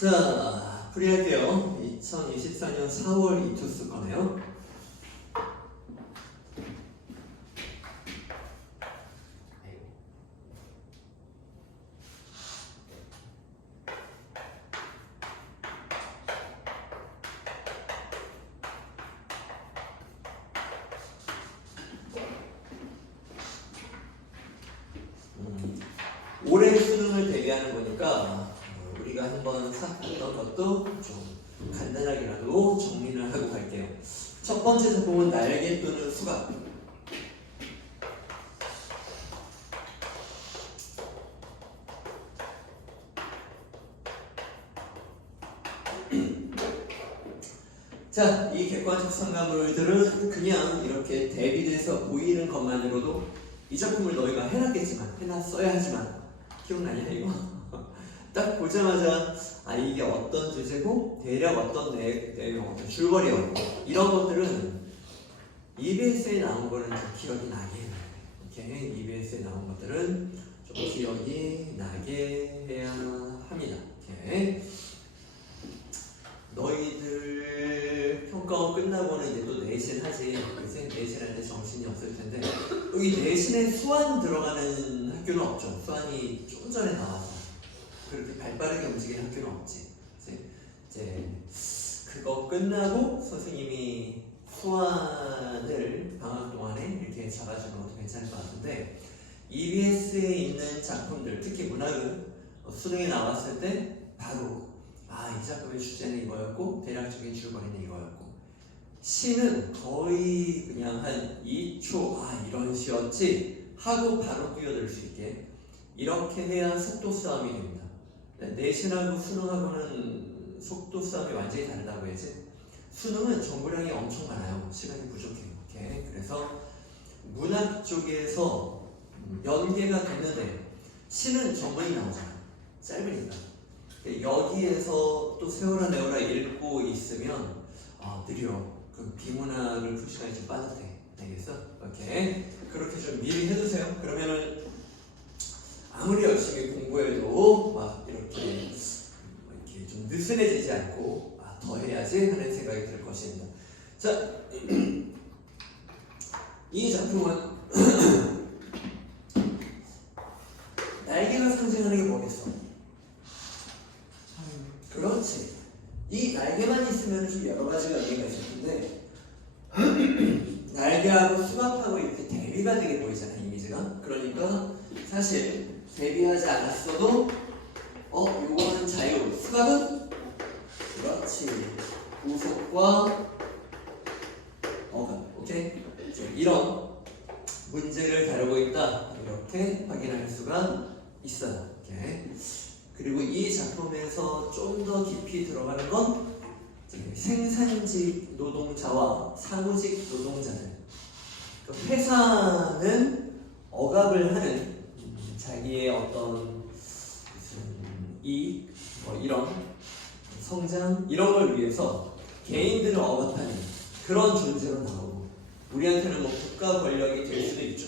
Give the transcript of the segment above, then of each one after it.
자, 풀이할게요. 2024년 4월 이투스 거네요. 올해 수능을 대비하는 거니까 우리가 한번 삭혔던 것도 좀 간단하게라도 정리를 하고 갈게요. 첫 번째 작품은 날개 또는 수갑. 자, 이 객관적 상가물들은 그냥 이렇게 대비돼서 보이는 것만으로도 이 작품을 너희가 해놨겠지만, 해놨어야 하지만 기억나냐 이거? 딱 보자마자 아 이게 어떤 주제고 대략 어떤 내용, 어떤 줄거리요 이런 것들은 EBS에 나온 거는 좀 기억이 나게 해야 돼. 오케이? EBS에 나온 것들은 좀 기억이 나게 해야 합니다. 오케이? 너희들 평가원 끝나고는 이제 또 내신 하지. 그래서 내신할 때 정신이 없을 텐데 여기 내신에 수완 들어가는 학교는 없죠. 수완이 좀 전에 나와서 그렇게 발빠르게 움직이는 학교는 없지. 이제 그거 끝나고 선생님이 수완을 방학 동안에 이렇게 잡아주는 것도 괜찮을 것 같은데 EBS에 있는 작품들, 특히 문학은 수능에 나왔을 때 바로 이 작품의 주제는 이거였고 대략적인 줄거리는 이거였고 시는 거의 그냥 한 2초 이런 시였지 하고 바로 뛰어들 수 있게 이렇게 해야 속도 싸움이 됩니다. 내신하고 수능하고는 속도 싸움이 완전히 다르다고 해야지. 수능은 정보량이 엄청 많아요. 시간이 부족해요. 오케이? 그래서 문학 쪽에서 연계가 됐는데 시는 정보이 나오잖아. 짧으니까. 여기에서 또 세월아 내월아 읽고 있으면 느려. 그럼 비문학을 풀 시간이 좀 빠듯해. 알겠어? 오케이. 그렇게 좀 미리 해두세요. 그러면은 아무리 열심히 공부해도 막 이렇게 좀 느슨해지지 않고 더 해야지 하는 생각이 들 것입니다. 자, 이 작품은 날개가 상징하는 게 뭐겠어? 그렇지. 이 날개만 있으면 좀 여러 가지가 의미가 있을 텐데 날개하고 수갑하고 이렇게 대비가 되게 보이잖아, 이미지가. 그러니까 사실 대비하지 않았어도 요거는 자유, 수갑은 그렇지. 보석과 어감. 오케이? 이런 문제를 다루고 있다. 이렇게 확인할 수가 있어요. 오케이? 그리고 이 작품에서 좀 더 깊이 들어가는 건 생산직 노동자와 사무직 노동자들. 회사는 억압을 하는 자기의 어떤 이익, 이런 성장 이런 걸 위해서 개인들을 억압하는 그런 존재로 나오고 우리한테는 국가 권력이 될 수도 있죠.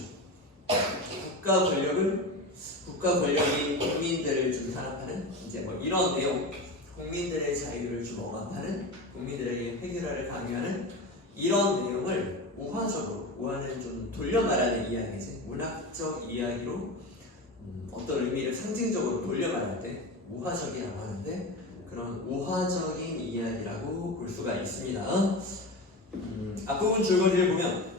국가 권력이 국민들을 좀 탄압하는 이제 이런 내용, 국민들의 자유를 좀 억압하는, 국민들에게 획일화를 강요하는 이런 내용을 우화는 좀 돌려 말하는 이야기지. 문학적 이야기로 어떤 의미를 상징적으로 돌려 말할 때 우화적이라고 하는데 그런 우화적인 이야기라고 볼 수가 있습니다. 앞부분 줄거리를 보면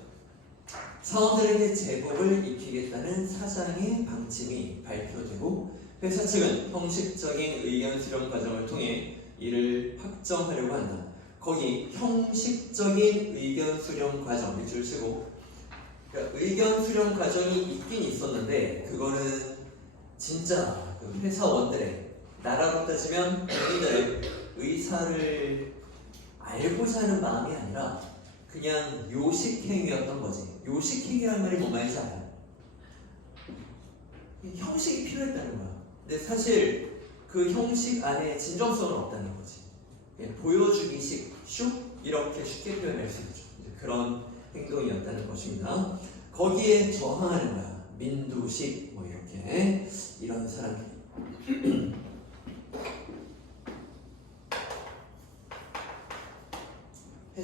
사원들에게 제복을 입히겠다는 사장의 방침이 발표되고 회사 측은 형식적인 의견 수렴 과정을 통해 이를 확정하려고 한다. 거기 형식적인 의견 수렴 과정 밑줄 치고 그러니까 의견 수렴 과정이 있긴 있었는데 그거는 진짜 그 회사원들의 나라로 따지면 국민들의 의사를 알고자 하는 마음이 아니라 그냥 요식행위였던 거지. 요식행위라는 말이 뭔 말인지 알아요? 형식이 필요했다는 거야. 근데 사실 그 형식 안에 진정성은 없다는 거지. 보여주기식, 슉 이렇게 쉽게 표현할 수 있죠. 그런 행동이었다는 것입니다. 거기에 저항하는 거야. 민두식 이렇게 이런 사람들이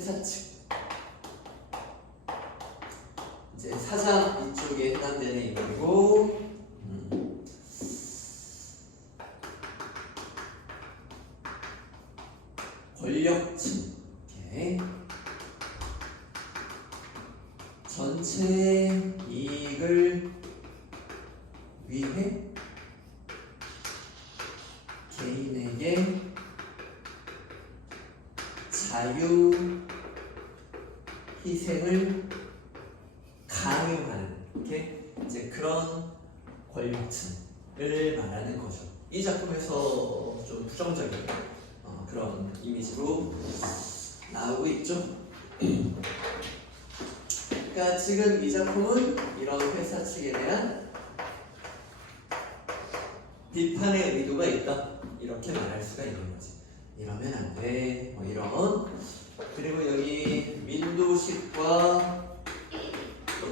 회사 측 이제 사장 이쪽에 해당되는 인물이고 권력층 이렇게 전체 이익을 위해 개인에게 자유 희생을 강요하는 이렇게 이제 그런 권력층을 말하는 거죠. 이 작품에서 좀 부정적인 그런 이미지로 나오고 있죠. 그러니까 지금 이 작품은 이런 회사 측에 대한 비판의 의도가 있다 이렇게 말할 수가 있는 거지. 이러면 안 돼. 뭐 이런. 그리고 여기 민도식과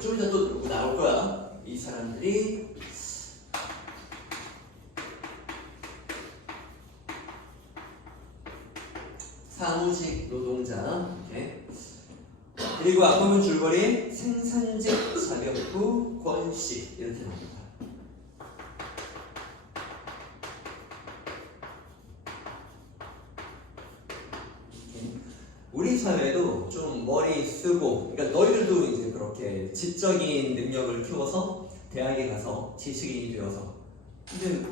좀 이따 또 누구 나올 거야. 이 사람들이 사무직 노동자. 이렇게. 그리고 아까 보면 줄거리 생산직 자격부 권씨 이렇게 나옵니다. 우리 사회도 좀 머리 쓰고, 그러니까 너희들도 이제 그렇게 지적인 능력을 키워서 대학에 가서 지식인이 되어서, 근데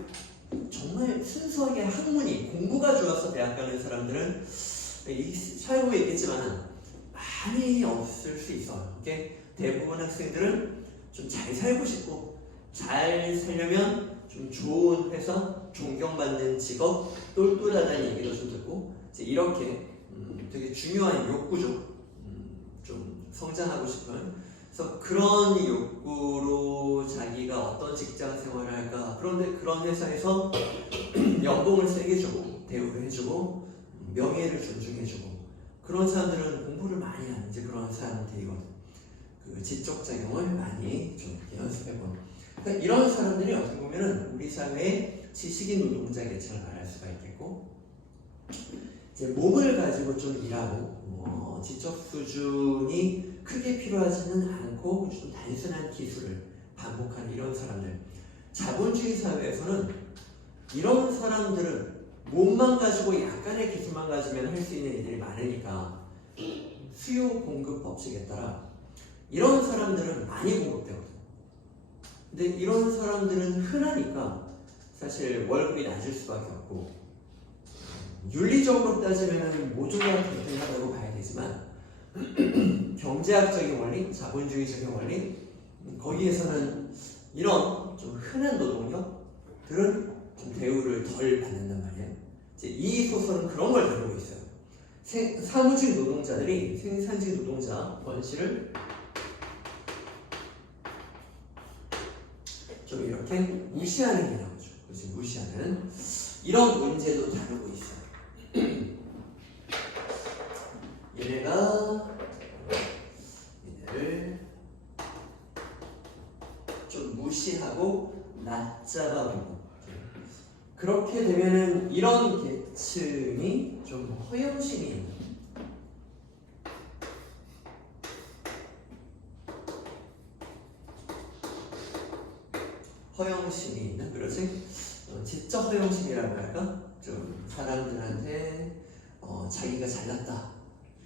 정말 순수하게 학문이 공부가 좋아서 대학 가는 사람들은 살고 있겠지만 많이 없을 수 있어요. 이게 대부분 학생들은 좀 잘 살고 싶고 잘 살려면 좀 좋은 회사, 존경받는 직업, 똘똘하다는 얘기도 좀 듣고 이제 이렇게 되게 중요한 욕구죠. 좀 성장하고 싶은. 그래서 그런 욕구로 자기가 어떤 직장 생활을 할까. 그런데 그런 회사에서 연봉을 세게 주고 대우를 해주고 명예를 존중해주고 그런 사람들은 공부를 많이 하는 이제 그런 사람들이거든. 그 지적작용을 많이 좀 연습해보는. 그러니까 이런 사람들이 어떻게 보면은 우리 사회의 지식인 노동자 계층을 말할 수가 있겠고. 이제 몸을 가지고 좀 일하고 지적 수준이 크게 필요하지는 않고 좀 단순한 기술을 반복하는 이런 사람들. 자본주의 사회에서는 이런 사람들은 몸만 가지고 약간의 기술만 가지면 할 수 있는 일들이 많으니까 수요 공급 법칙에 따라 이런 사람들은 많이 공급되거든. 근데 이런 사람들은 흔하니까 사실 월급이 낮을 수밖에 없고 윤리적으로 따지면 모두가 대등하다고 봐야 되지만 경제학적인 원리, 자본주의적인 원리 거기에서는 이런 좀 흔한 노동력들은 좀 대우를 덜 받는단 말이에요. 이제 이 소설은 그런 걸 다루고 있어요. 사무직 노동자들이 생산직 노동자 권씨를 좀 이렇게 무시하는 게 나오죠. 그래서 무시하는 이런 문제도 다루고 있어요. 얘네를 좀 무시하고 낮잡아보고 그렇게 되면은 이런 계층이 좀 허영심이 있는 허영심이 있는 그렇지? 지적 허영심이라고 할까? 좀 사람들한테 자기가 잘났다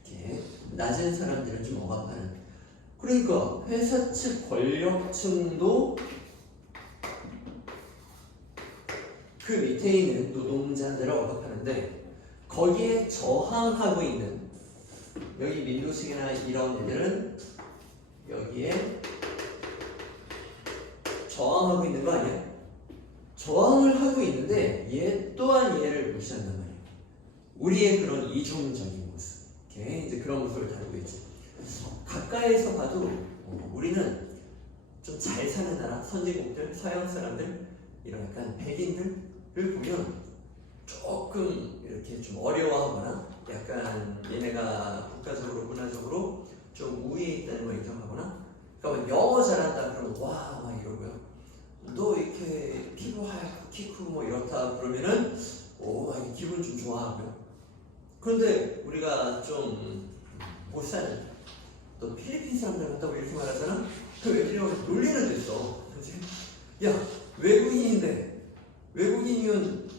이렇게 낮은 사람들은 좀 억압하는. 그러니까 회사 측 권력층도 그 밑에 있는 노동자들을 억압하는데 거기에 저항하고 있는 여기 민도식이나 이런 애들은 여기에 저항하고 있는 거 아니야? 저항을 하고 있는데 얘 또한 얘를 무시한단 말이에요. 우리의 그런 이중적인 모습, 이렇게 이제 그런 모습을 다루고 있죠. 가까이서 봐도 우리는 좀 잘 사는 나라, 선진국들, 서양 사람들, 이런 약간 백인들을 보면 조금 이렇게 좀 어려워하거나 약간 얘네가 국가적으로 문화적으로 좀 우위에 있다는 걸 인정하거나 그러니까 영어 잘한다 그러면 와 막 이러고요. 너 이렇게 피부 하얗고 키 크고 뭐 이렇다 그러면은 오 기분 좀 좋아하고요. 그런데 우리가 좀 못 사는. 너 필리핀 사람들 같다고 이렇게 말하잖아? 그 왜 필요하고 놀리는 됐어. 그치? 야, 외국인이면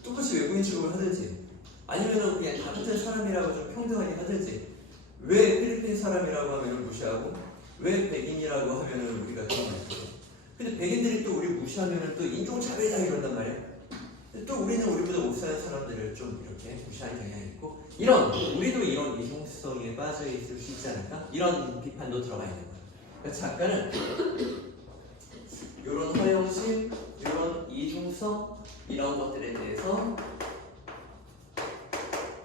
똑같이 외국인 취급을 하든지 아니면은 그냥 다 같은 사람이라고 좀 평등하게 하든지 왜 필리핀 사람이라고 하면 무시하고 왜 백인이라고 하면은 우리가 좀 근데 백인들이 또 우리 무시하면은 또 인종차별이다 이런단 말이야. 근데 또 우리는 우리보다 못 사는 사람들을 좀 이렇게 무시하는 경향이 있고 우리도 이런 이중성에 빠져 있을 수 있지 않을까? 이런 비판도 들어가 있는 거야. 그래서 작가는 이런 허영심, 이런 이중성 이런 것들에 대해서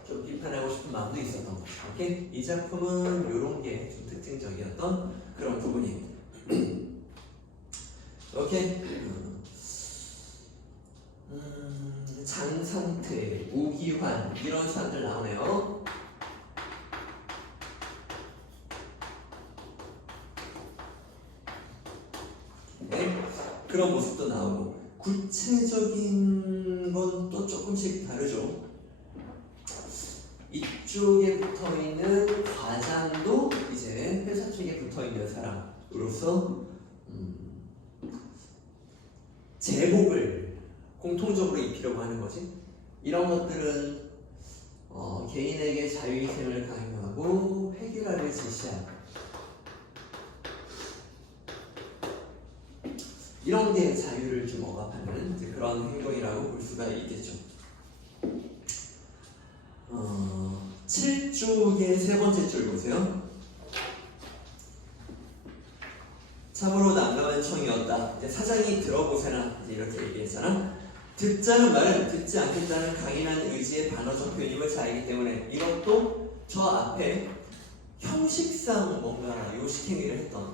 좀 비판하고 싶은 마음도 있었던 거죠. 오케이? 이 작품은 이런 게 좀 특징적이었던 그런 부분입니다. 오케이? 장상태, 우기환 이런 사람들 나오네요. 네? 그런 모습도 나오고 구체적인 건 또 조금씩 다르죠. 이쪽에 붙어있는 과장도 이제 회사 쪽에 붙어있는 사람으로서 제복을 공통적으로 입히려고 하는 거지. 이런 것들은 개인에게 자유의생을 강요하고 획일화를 지시하고 이런 게 자유를 좀 억압하는 이제 그런 행동이라고 볼 수가 있겠죠. 7쪽의 세 번째 줄 보세요. 참으로 난감한 청이었다. 이제 사장이 들어보세나 이제 이렇게 얘기했잖아. 듣자는 말은 듣지 않겠다는 강인한 의지의 반어적 표현임을 잘 알기 때문에 이것도 저 앞에 형식상 뭔가 요식행위를 했던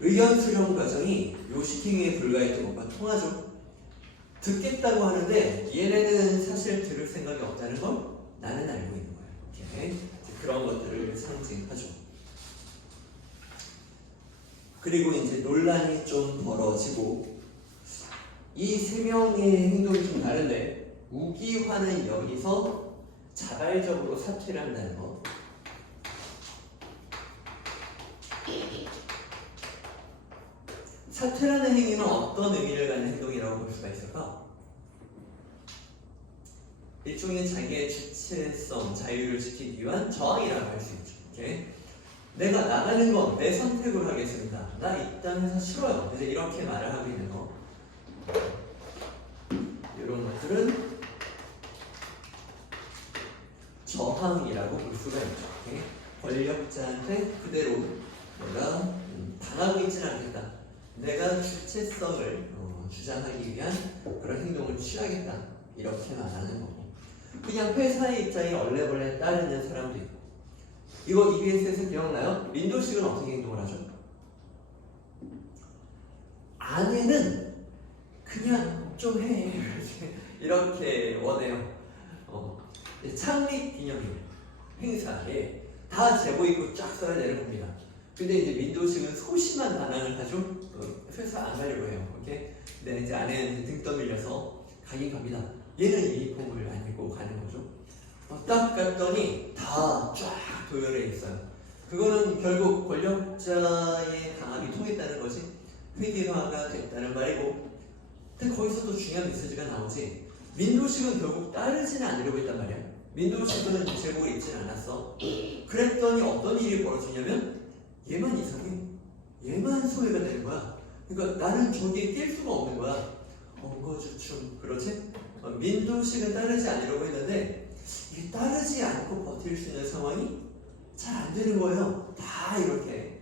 의견 수렴 과정이 요식행위에 불과했던 것과 통하죠. 듣겠다고 하는데 얘네는 사실 들을 생각이 없다는 걸 나는 알고 있는 거예요. 오케이? 그런 것들을 상징하죠. 그리고 이제 논란이 좀 벌어지고 이 세 명의 행동이 좀 다른데 우기화는 여기서 자발적으로 사퇴를 한다는 거. 사퇴라는 행위는 어떤 의미를 갖는 행동이라고 볼 수가 있을까? 일종의 자기의 주체성, 자유를 지키기 위한 저항이라고 할 수 있죠. 오케이? 내가 나가는 건 내 선택으로 하겠습니다. 나 이 땅에서 싫어요. 이제 이렇게 말을 하고 있는 거. 이런 것들은 저항이라고 볼 수가 있죠. 오케이? 권력자한테 그대로 내가 당하고 있지는 않겠다. 내가 주체성을 주장하기 위한 그런 행동을 취하겠다. 이렇게 말하는 거고. 그냥 회사의 입장에 얼레벌레 따르는 사람도 있고. 이거 EBS에서 기억나요? 민도식은 어떻게 행동을 하죠? 아내는 그냥 좀 해. 이렇게 원해요. 창립 기념일 행사에 다 제복 입고 쫙 써야 되는 겁니다. 근데 이제 민도식은 소심한 반항을 하죠. 회사 안 가려고 해요. 오케이? 근데 이제 아내는 등 떠밀려서 가긴 갑니다. 얘는 유니폼을 안 입고 가는 거죠. 딱 갔더니 다 쫙 도열해 있어요. 그거는 결국 권력자의 강압이 통했다는 거지. 회계화가 됐다는 말이고. 근데 거기서 또 중요한 메시지가 나오지. 민도식은 결국 따르지는 않으려고 했단 말이야. 민도식은 제복을 입지는 않았어. 그랬더니 어떤 일이 벌어지냐면 얘만 이상해. 얘만 소외가 되는 거야. 그러니까 나는 저기에 낄 수가 없는 거야. 엉거주춤 그렇지? 민도식은 따르지 않으려고 했는데 이게 따르지 않고 버틸 수 있는 상황이 잘 안 되는 거예요. 다 이렇게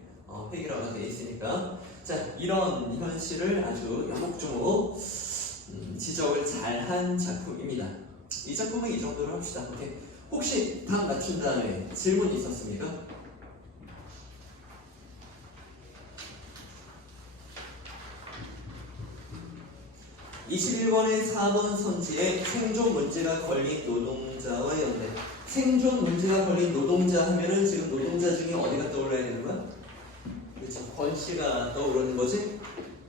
획일화가 돼 있으니까. 자, 이런 현실을 아주 여목조목 지적을 잘한 작품입니다. 이 작품은 이 정도로 합시다. 오케이. 혹시 답 맞춘 다음에 질문 있었습니까? (21번의 4번) 선지에 생존 문제가 걸린 노동자와 연대. 생존 문제가 걸린 노동자 하면은 지금 노동자 중에 어디가 떠올라야 되는 거야? 그렇죠. 권 씨가 떠오르는 거지?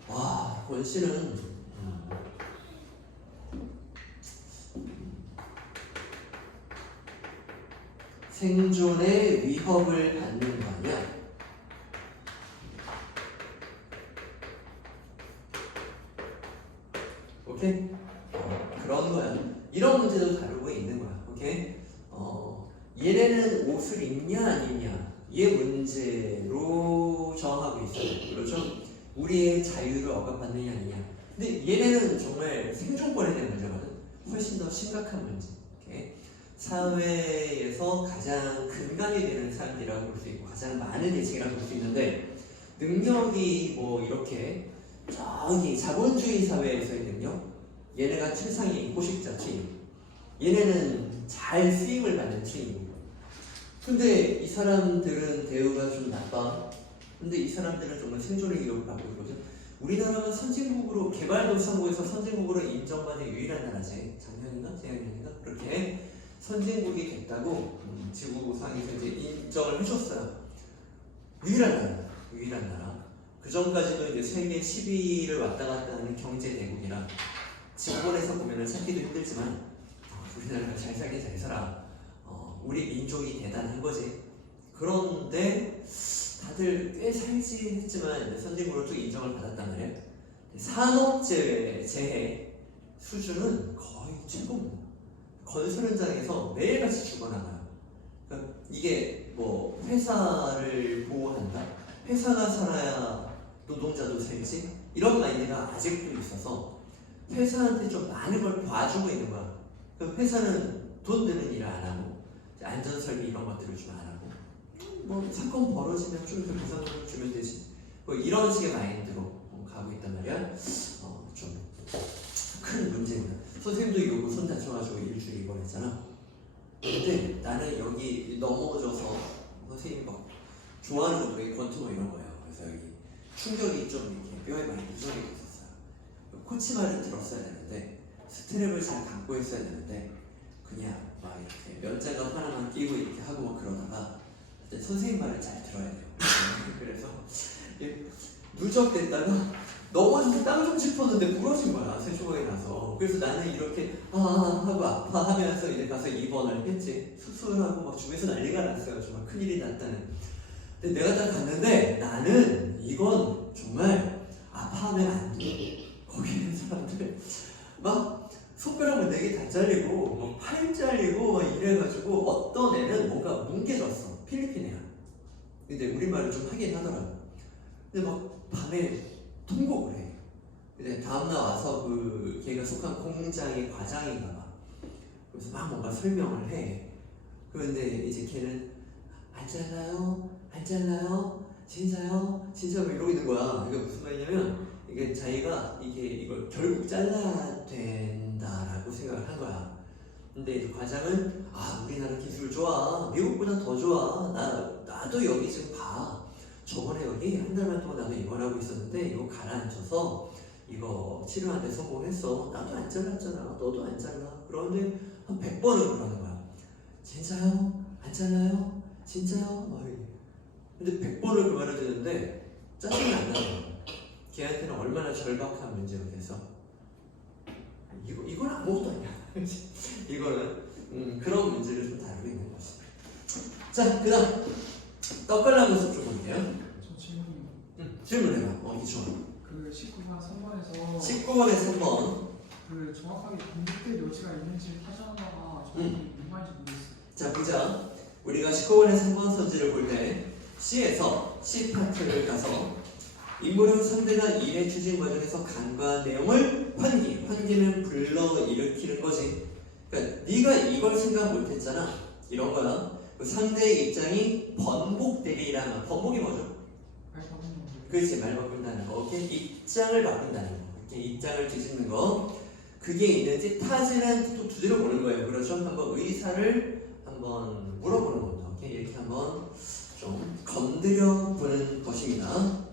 와, 권 씨는 생존에 위협을 받는 거 아니야? 오케이? 그런 거야. 이런 문제도 다루고 있는 거야. 오케이? 얘네는 옷을 입냐 안 입냐 얘 문제로 정하고 있어요. 그렇죠? 우리의 자유를 억압받느냐 아니냐. 근데 얘네는 정말 생존권에 대한 문제거든. 훨씬 더 심각한 문제. 오케이? 사회에서 가장 근간이 되는 사람들이라고 볼 수 있고 가장 많은 계층이라고 볼 수 있는데 능력이 뭐 이렇게 저기 자본주의 사회에서의 능력 얘네가 최상위 포식자 층 얘네는 잘 쓰임을 받는 층이고 근데 이 사람들은 대우가 좀 나빠. 근데 이 사람들은 정말 생존의 위협을 받고 있거든. 우리나라가 선진국으로 개발도상국에서 선진국으로 인정받은 유일한 나라지. 작년인가 재작년인가 그렇게 선진국이 됐다고 지구상에서 이제 인정을 해줬어요. 유일한 나라. 그 전까지도 이제 세계 10위를 왔다 갔다 하는 경제 대국이라 지구본에서 보면은 찾기도 힘들지만 우리나라가 잘 살긴 잘 살아. 우리 민족이 대단한 거지. 그런데 다들 꽤 살지 했지만 선진국으로 또 인정을 받았단 말이야. 산업재해 수준은 거의 최고입니다. 건설 현장에서 매일같이 죽어나가요. 그러니까 이게 뭐 회사를 보호한다. 회사가 살아야 노동자도 살지. 이런 마인드가 아직도 있어서 회사한테 좀 많은 걸 봐주고 있는 거야. 그 회사는 돈 드는 일을 안 하고 안전설비 이런 것들을 좀 안 하고 뭐 사건 벌어지면 좀 더 보상을 주면 되지. 뭐 이런 식의 마인드로 가고 있단 말이야. 좀 큰 문제입니다. 선생님도 이거 손 다쳐가지고 일주일 입원했잖아. 근데 나는 여기 넘어져서 선생님이 막 좋아하는 것도 여기 권투 이런 거예요. 그래서 여기 충격이 좀 이렇게 뼈에 많이 누적이 됐었어요. 코치 말을 들었어야 되는데 스트랩을 잘 감고 있어야 되는데 그냥 막 이렇게 면장갑 하나만 끼고 이렇게 하고 막 그러다가 선생님 말을 잘 들어야 돼요. 그래서 누적됐다가 넘어져서 땅 좀 짚었는데 부러진 거야. 쇠조각이 나서. 그래서 나는 이렇게 하고 아파하면서 이제 가서 입원을 했지. 수술하고 막 주변에서 난리가 났어요. 정말 큰일이 났다는. 근데 내가 딱 갔는데 나는 이건 정말 아파하면 안 돼. 거기 있는 사람들 막 손가락을 4개 다 잘리고 막 팔 잘리고 막 이래가지고 어떤 애는 뭔가 뭉개졌어. 필리핀 애야. 근데 우리말을 좀 하긴 하더라고. 근데 막 밤에 통곡을 해. 근데 다음날 와서 그 걔가 속한 공장의 과장인가 봐. 그래서 막 뭔가 설명을 해. 그런데 이제 걔는 안 잘라요? 안 잘라요? 진짜요? 진짜 뭐 이러고 있는 거야. 이게 무슨 말이냐면 이게 자기가 이걸 결국 잘라야 된다라고 생각을 한 거야. 근데 이제 과장은 우리나라 기술 좋아. 미국보다 더 좋아. 나도 여기 지금 봐. 저번에 여기 한 달만 동안 나도 입원하고 있었는데 이거 가라앉혀서 이거 치료하는데 성공했어. 나도 안 잘랐잖아. 너도 안 잘라. 그런데 한 100번을 그러는 거야. 진짜요? 안 잘라요? 진짜요? 근데 100번을 그 말을 듣는데 짜증이 안 나는 거야. 걔한테는 얼마나 절박한 문제가 돼서 이건 아무것도 아니야. 이거는 그런 문제를 좀 다루고 있는 거지. 자, 그 다음 떡갈나무 숲 좀 볼게요. 저 질문. 질문해봐. 이주아. 그 19번 3번에서 19번에 3번. 그 정확하게 공급될 여지가 있는지 하자마가 정확히 무슨 말인지 모르겠어요. 자, 보자. 우리가 19번에 3번 선지를 볼 때 C에서 C 파트를 가서 인물은 상대가 일의 추진 과정에서 간과한 내용을 환기는 불러일으키는 거지. 그러니까 네가 이걸 생각 못했잖아. 이런 거야. 그 상대의 입장이 번복되리라면 번복이 뭐죠? 그렇지, 말 바꾼다는 거. 오케이? 입장을 바꾼다는 거. 이렇게 입장을 뒤집는 거. 그게 있는지 타지는 또 두드려 보는 거예요. 그렇죠? 한번 의사를 한번 물어보는 겁니다. 오케이? 이렇게 한번 좀 건드려 보는 것입니다.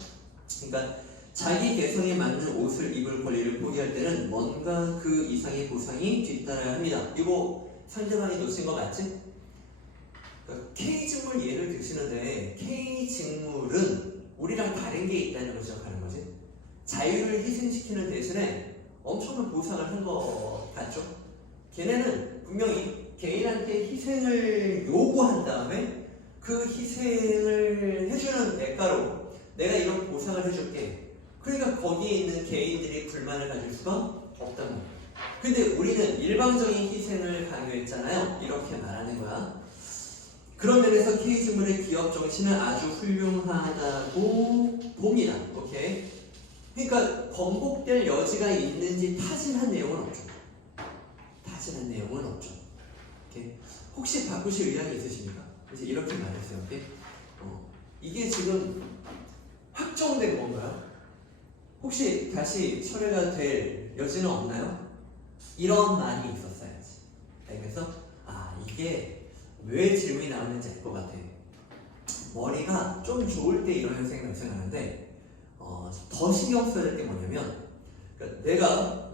그러니까 자기 개성에 맞는 옷을 입을 권리를 포기할 때는 뭔가 그 이상의 보상이 뒤따라야 합니다. 이거 상대방이 놓친 거 맞지? 그러니까 K직물 예를 드시는데 K직물은 우리랑 다른 게 있다는 걸 시작하는 거지. 자유를 희생시키는 대신에 엄청난 보상을 한 거 같죠? 걔네는 분명히 개인한테 희생을 요구한 다음에 그 희생을 해주는 대가로 내가 이런 보상을 해줄게. 그러니까 거기에 있는 개인들이 불만을 가질 수가 없단 말이야. 근데 우리는 일방적인 희생을 강요했잖아요. 이렇게 말하는 거야. 그런 면에서 K지물의 기업 정신은 아주 훌륭하다고 봅니다. 오케이. 그러니까 번복될 여지가 있는지 타진한 내용은 없죠. 타진한 내용은 없죠. 오케이. 혹시 바꾸실 의향이 있으십니까? 이제 이렇게 말했어요. 오케이. 이게 지금 확정된 건가요? 혹시 다시 철회가 될 여지는 없나요? 이런 말이 있었어야지. 그래서 이게 왜 질문이 나오는지 알 것 같아요. 머리가 좀 좋을 때 이런 현상이 발생하는데 더 신경 써야 될 게 뭐냐면 그러니까 내가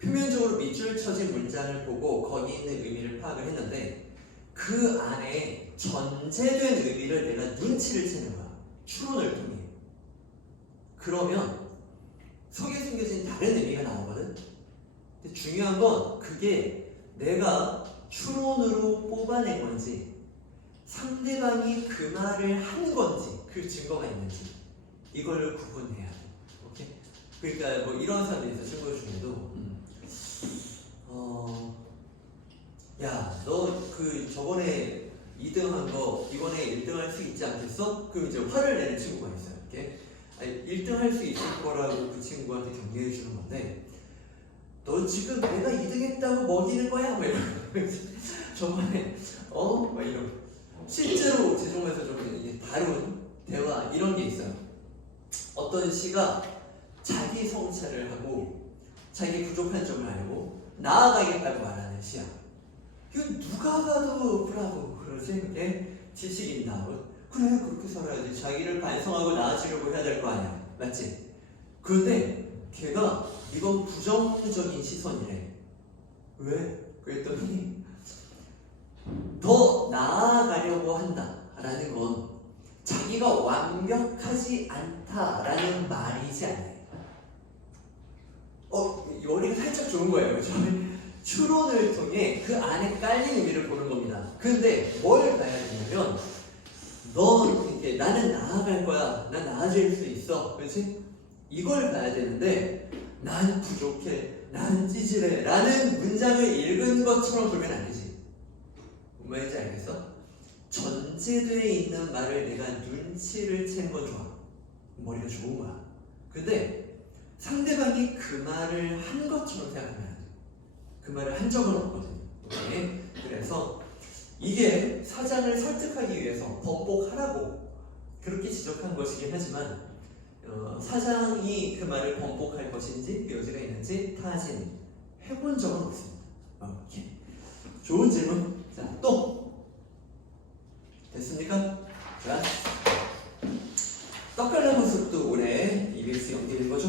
표면적으로 밑줄 쳐진 문장을 보고 거기 있는 의미를 파악을 했는데 그 안에 전제된 의미를 내가 눈치를 채는 거야. 추론을 통해. 그러면 속에 숨겨진 다른 의미가 나오거든. 근데 중요한 건 그게 내가 추론으로 뽑아낸 건지 상대방이 그 말을 한 건지 그 증거가 있는지 이걸 구분해야 돼. 오케이? 그러니까 뭐 이런 사람들이 있어. 친구 중에도 야, 너 그 저번에 2등 한 거 이번에 1등 할 수 있지 않겠어? 그럼 이제 화를 내는 친구가 있어요. 이렇게 1등 할 수 있을 거라고 그 친구한테 격려해 주는 건데 너 지금 내가 2등 했다고 먹이는 거야? 막 이러고 저번에 막 이러고 실제로 제종에서 좀 다룬 대화 이런 게 있어요. 어떤 시가 자기 성찰을 하고 자기 부족한 점을 알고 나아가겠다고 말하는 시야. 이건 누가 봐도 브라보 그러지? 지식 있나? 그래 그렇게 살아야지. 자기를 반성하고 나아지려고 해야 될 거 아니야. 맞지? 그런데 걔가 이건 부정적인 시선이래. 왜? 그랬더니 더 나아가려고 한다라는 건 자기가 완벽하지 않다라는 말이지 않나요? 머리가 살짝 좋은 거예요. 저는 추론을 통해 그 안에 깔린 의미를 보는 겁니다. 근데 뭘 봐야 되냐면 넌 나는 나아갈 거야. 난 나아질 수 있어. 그렇지? 이걸 봐야 되는데 난 부족해. 난 찌질해. 라는 문장을 읽은 것처럼 보면 안 되지. 뭔 말인지 알겠어? 전제되어 있는 말을 내가 눈치를 채는 건 좋아. 머리가 좋은 거야. 근데 상대방이 그 말을 한 것처럼 생각하면 안 돼. 그 말을 한 적은 없거든. 오케이? 그래서 이게 사장을 설득하기 위해서 번복하라고 그렇게 지적한 것이긴 하지만 사장이 그 말을 번복할 것인지 그 여지가 있는지 타진 해본 적은 없습니다. 오케이. 좋은 질문. 자, 또 됐습니까? 자, 떡갈나무 숲도 올해 EBS 연기된 거죠?